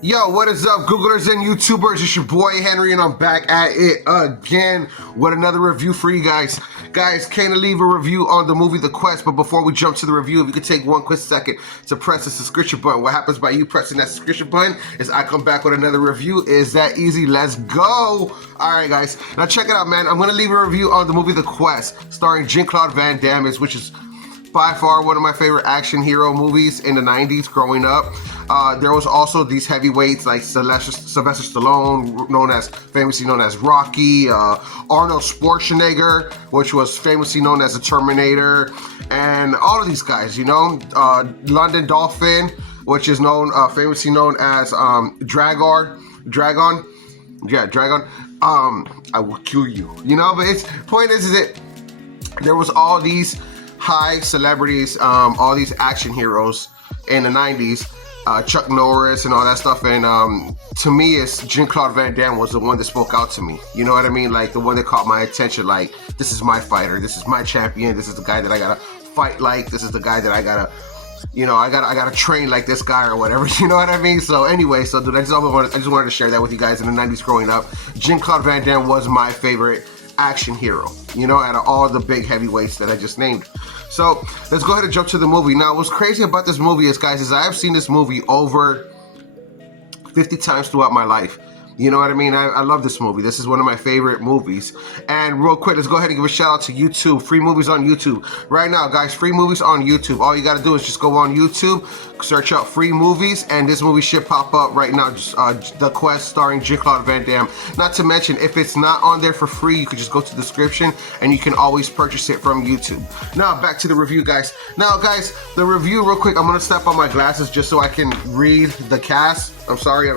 Yo, what is up, Googlers and YouTubers? It's your boy Henry, and I'm back at it again with another review for you guys. Guys, can I leave a review on the movie The Quest? But before we jump to the review, if you could take one quick second to press the subscription button. What happens by you pressing that subscription button is I come back with another review. Is that easy? Let's go! Alright, guys. Now check it out, man. I'm going to leave a review on the movie The Quest, starring Jean-Claude Van Damme, which is by far one of my favorite action hero movies in the 90s growing up. There was also these heavyweights like Sylvester Stallone, famously known as Rocky, Arnold Schwarzenegger, which was famously known as the Terminator, and all of these guys, London Dolphin, which is famously known as Dragon. I will kill you. But point is that there was all these high celebrities, all these action heroes in the 90s, Chuck Norris and all that stuff, and to me, it's Jean-Claude Van Damme was the one that spoke out to me. You know what I mean? Like the one that caught my attention. Like, this is my fighter. This is my champion. This is the guy that I gotta fight like. This is the guy that I gotta, I gotta train like this guy or whatever. You know what I mean? So anyway, dude, I just wanted to share that with you guys. In the 90s growing up, Jean-Claude Van Damme was my favorite action hero, out of all the big heavyweights that I just named. So let's go ahead and jump to the movie. Now, what's crazy about this movie is I have seen this movie over 50 times throughout my life. You know what I mean? I love this movie. This is one of my favorite movies. And real quick, let's go ahead and give a shout out to YouTube. Free movies on YouTube. Right now, guys, free movies on YouTube. All you got to do is just go on YouTube, search out free movies, and this movie should pop up right now. Just The Quest starring Jean-Claude Van Damme. Not to mention, if it's not on there for free, you could just go to the description and you can always purchase it from YouTube. Now, back to the review, guys. Now, guys, the review, real quick, I'm going to step on my glasses just so I can read the cast. I'm sorry,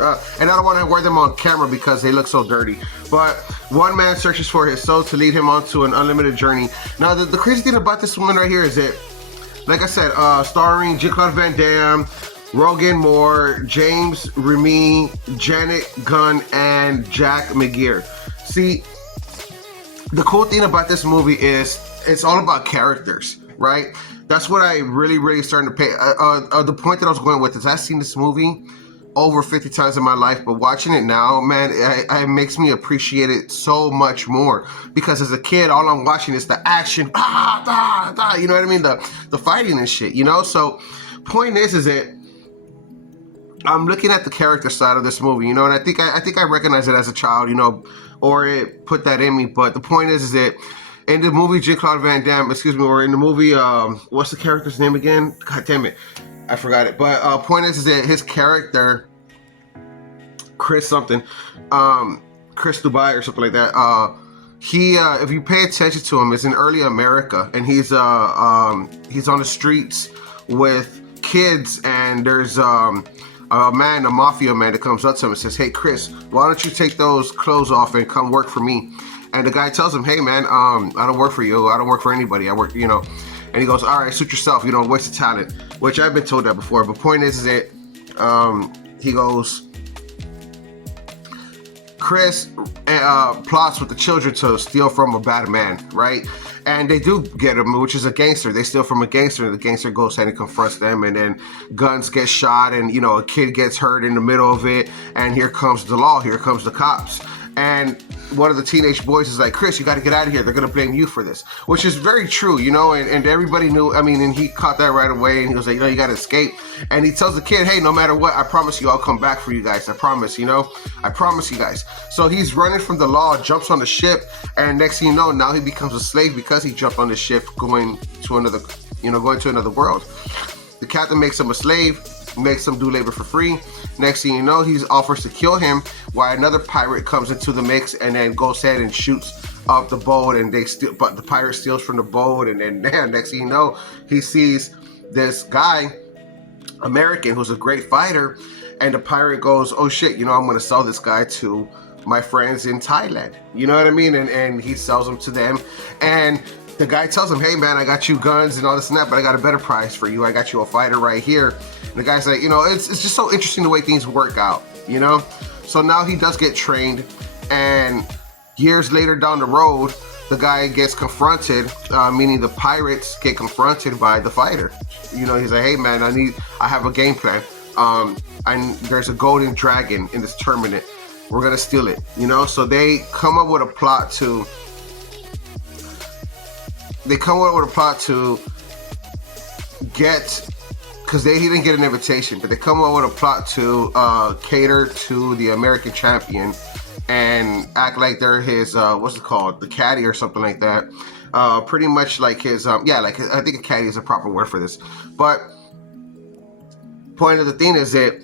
and I don't want to wear them on camera because they look so dirty. But one man searches for his soul to lead him onto an unlimited journey. Now, the crazy thing about this one right here is that, like I said, starring Jean-Claude Van Damme, Rogan Moore, James Remy, Janet Gunn, and Jack McGeer. See, the cool thing about this movie is it's all about characters, right? That's what I really starting to pay. The point that I was going with is I've seen this movie over 50 times in my life, but watching it now, man, it makes me appreciate it so much more, because as a kid, all I'm watching is the action, you know what I mean, the fighting and shit, so point is that I'm looking at the character side of this movie, and I think I recognized it as a child, or it put that in me. But the point is that in the movie Jean-Claude Van Damme, or in the movie, what's the character's name again? God damn it, I forgot it. But point is that his character, Chris something, Chris Dubai or something like that. He, if you pay attention to him, is in early America, and he's on the streets with kids, and there's a mafia man that comes up to him and says, "Hey, Chris, why don't you take those clothes off and come work for me?" And the guy tells him, "Hey, man, I don't work for you. I don't work for anybody. I work, And he goes, "All right, suit yourself. You don't waste the talent," which I've been told that before. But point is that he goes, Chris plots with the children to steal from a bad man, right? And they do get him, which is a gangster. They steal from a gangster, and the gangster goes ahead and confronts them, and then guns get shot, and a kid gets hurt in the middle of it, and here comes the law, here comes the cops. And one of the teenage boys is like, "Chris, you got to get out of here. They're going to blame you for this," which is very true, and everybody knew. And he caught that right away, and he was like, "You got to escape." And he tells the kid, "Hey, no matter what, I promise you I'll come back for you guys. I promise, I promise you guys." So he's running from the law, jumps on the ship, and next thing you know, now he becomes a slave because he jumped on the ship going to another world. The captain makes him a slave, makes him do labor for free. Next thing you know, he offers to kill him, while another pirate comes into the mix and then goes ahead and shoots up the boat, and but the pirate steals from the boat, and then next thing you know, he sees this guy, American, who's a great fighter, and the pirate goes, "Oh shit, I'm going to sell this guy to my friends in Thailand." You know what I mean? And he sells them to them, and the guy tells him, "Hey man, I got you guns and all this and that, but I got a better price for you. I got you a fighter right here." And the guy's like, it's just so interesting the way things work out, So now he does get trained, and years later down the road, the guy gets confronted, meaning the pirates get confronted by the fighter. He's like, "Hey man, I have a game plan. and there's a golden dragon in this tournament. We're gonna steal it, you know. So they come up with a plot to. Get, because he didn't get an invitation, but they come up with a plot to cater to the American champion and act like they're his what's it called, the caddy or something like that. Pretty much like his like I think a caddy is a proper word for this. But point of the thing is that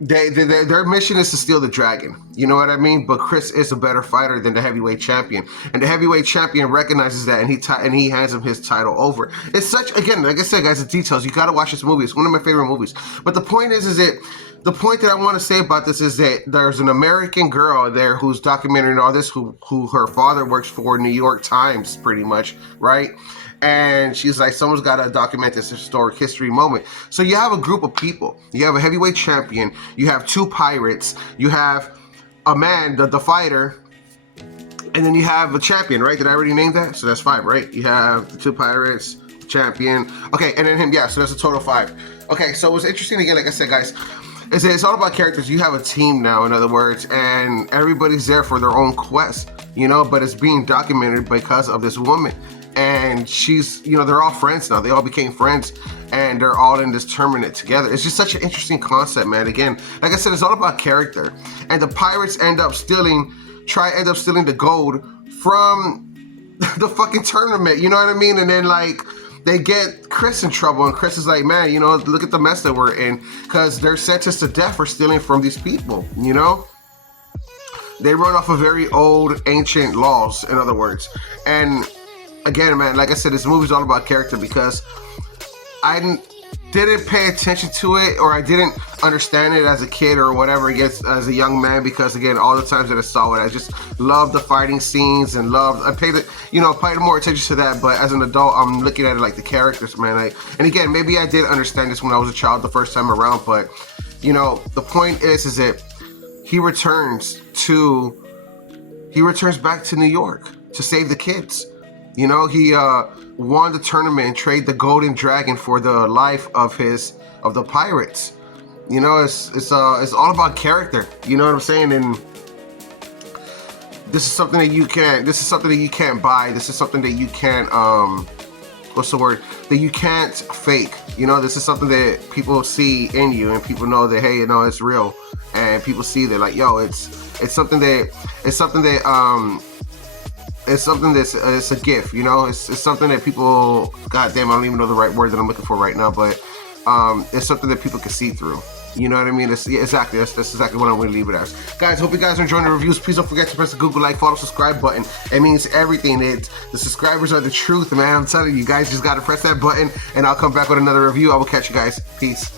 their mission is to steal the dragon. You know what I mean? But Chris is a better fighter than the heavyweight champion, and the heavyweight champion recognizes that, and he hands him his title over. It's such, again, like I said, guys, the details. You got to watch this movie. It's one of my favorite movies. But the point is that the point that I want to say about this is that there's an American girl there who's documenting all this, who her father works for New York Times, pretty much, right? And she's like, someone's got to document this historic history moment. So you have a group of people. You have a heavyweight champion. You have 2 pirates. You have a man, the fighter. And then you have a champion, right? Did I already name that? So that's 5, right? You have the 2 pirates, champion. Okay, and then him, yeah, so that's a total 5. Okay, so what's interesting, again, like I said, guys, is that it's all about characters. You have a team now, in other words, and everybody's there for their own quest, you know, but it's being documented because of this woman. And she's, you know, they're all friends now. They all became friends, and they're all in this tournament together. It's just such an interesting concept, man. Again, like I said, it's all about character. And the pirates end up stealing the gold from the fucking tournament. You know what I mean? And then, like, they get Chris in trouble, and Chris is like, man, you know, look at the mess that we're in, because they're sentenced to death for stealing from these people, you know? They run off of very old, ancient laws, in other words. And again, man, like I said, this movie's all about character, because I didn't pay attention to it, or I didn't understand it as a kid or whatever, as a young man, because again, all the times that I saw it, I just loved the fighting scenes and I paid more attention to that. But as an adult, I'm looking at it like the characters, man. And again, maybe I did understand this when I was a child the first time around, but you know, the point is that he returns back to New York to save the kids. You know, he won the tournament and traded the golden dragon for the life of the pirates. You know, it's all about character. You know what I'm saying? And this is something that you can't buy. This is something that you can't that you can't fake. You know, this is something that people see in you, and people know that, hey, you know, it's real, and people see that, like, yo, it's something that's it's a gift, you know. It's something that people, goddamn, I don't even know the right word that I'm looking for right now, but it's something that people can see through. You know what I mean? That's exactly what I'm going to leave it as. Guys, hope you guys are enjoying the reviews. Please don't forget to press the Google like, follow, subscribe button. It means everything. The subscribers are the truth, man. I'm telling you, guys just got to press that button, and I'll come back with another review. I will catch you guys. Peace.